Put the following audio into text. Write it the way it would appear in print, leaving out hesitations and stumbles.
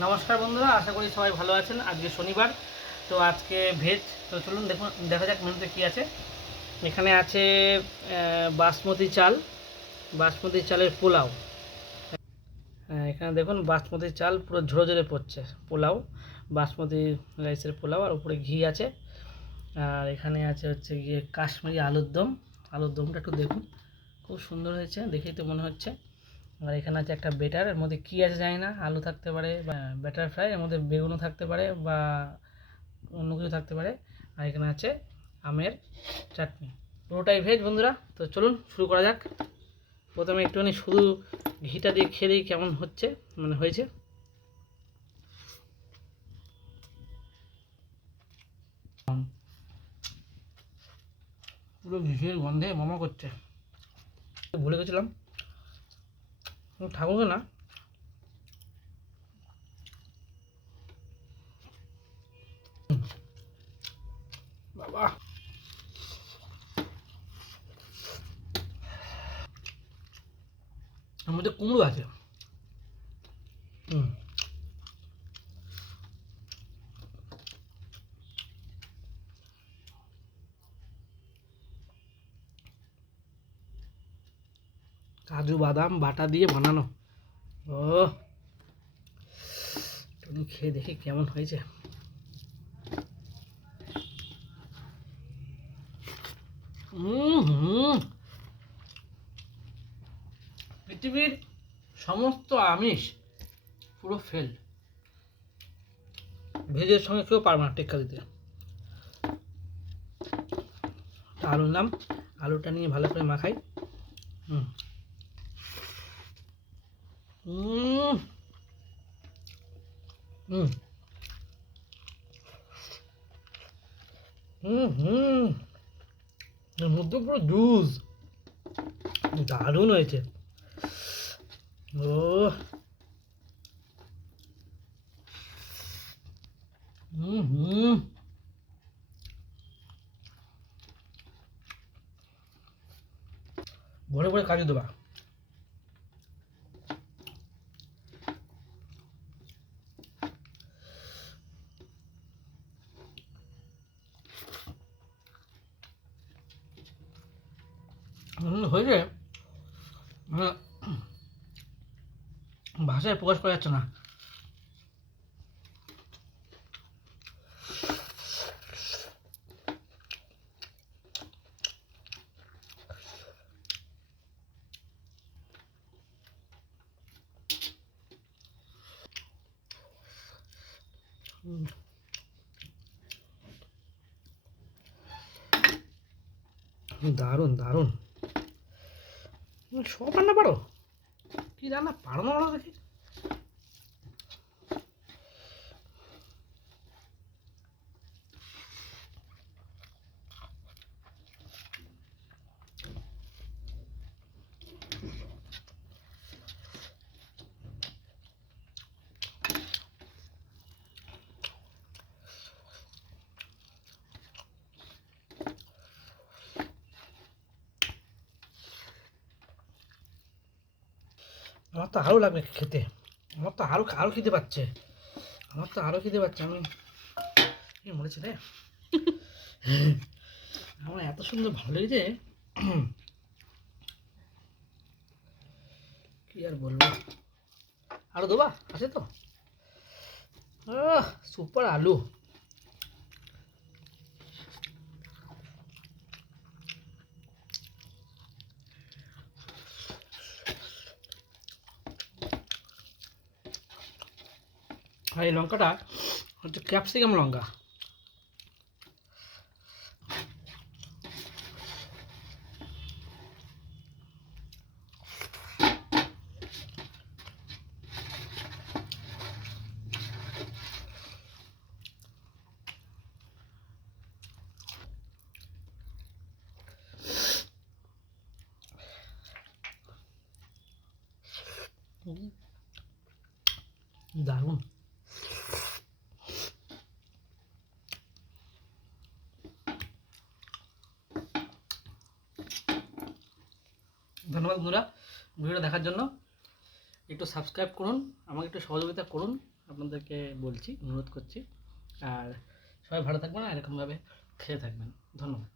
নমস্কার বন্ধুরা, আশা করি সবাই ভালো আছেন। আজকে শনিবার, তো আজকে ভেজ। তো চলুন দেখুন, দেখা যাক মেনুতে কী আছে। এখানে আছে বাসমতি চাল, বাসমতি চালের পোলাও। এখানে দেখুন বাসমতি চাল পুরো ঝরে ঝরে পড়ছে পোলাও, বাসমতি রাইসের পোলাও, আর উপরে ঘি আছে। আর এখানে আছে হচ্ছে গিয়ে কাশ্মীরি আলুর দম। আলুর দমটা একটু দেখুন, খুব সুন্দর হয়েছে, দেখেই তো মনে হচ্ছে। আর এখানে আছে একটা বেটার, এর মধ্যে কী আছে জানি না, আলু থাকতে পারে বা বেটার ফ্রাই, এর মধ্যে বেগুনও থাকতে পারে বা অন্য কিছু থাকতে পারে। আর এখানে আছে আমের চাটনি। পুরোটাই ভেজ বন্ধুরা। তো চলুন শুরু করা যাক। প্রথমে একটুখানি শুধু ঘিটা দিয়ে খেয়ে দিই কেমন হচ্ছে, মানে হয়েছে। পুরো ঘিয়ের গন্ধে মামা করছে। ভুলে গেছিলাম ঠাকুরকে না, বাবা এর মধ্যে কুমড়ো আছে। হুম, কাজু বাদাম বাটা দিয়ে বানানো। ও, একটু খেয়ে দেখি কেমন হয়েছে। হুম, পৃথিবীর সমস্ত আমিষ পুরো ফেল, ভেজের সঙ্গে কেউ পারবে না টেক্কা দিতে। আলুর নাম, আলুটা নিয়ে ভালো করে মাখাই। হুম হুম হুম হুম হুম এর মধ্যে পুরো জুস, দারুণ হয়েছে। ও, হুম হুম ভরে ভরে কাজু দেবা। হয়েছে, মানে ভাষায় প্রকাশ করা যাচ্ছে না। দারুণ দারুণ। সব রান্না পারো? কি রান্না পারো না বলো দেখি। আমার তো আরও লাগবে খেতে, আমার তো আরও আরও খিদে পাচ্ছে, আমার তো আরও খিদে পাচ্ছে। আমি মরেছি রে, আমার এত সুন্দর ভালো লেগেছে, কি আর বলবো। আরও দেবা আছে তো। সুপার আলু। আর এই লঙ্কাটা হচ্ছে ক্যাপসিকাম লঙ্কা। দারুণ। ধন্যবাদ বন্ধুরা ভিডিওটা দেখার জন্য। একটু সাবস্ক্রাইব করুন, আমাকে একটু সহযোগিতা করুন আপনাদেরকে বলছি, অনুরোধ করছি। আর সবাই ভালো থাকবেন, আর এরকমভাবে খেয়ে থাকবেন। ধন্যবাদ।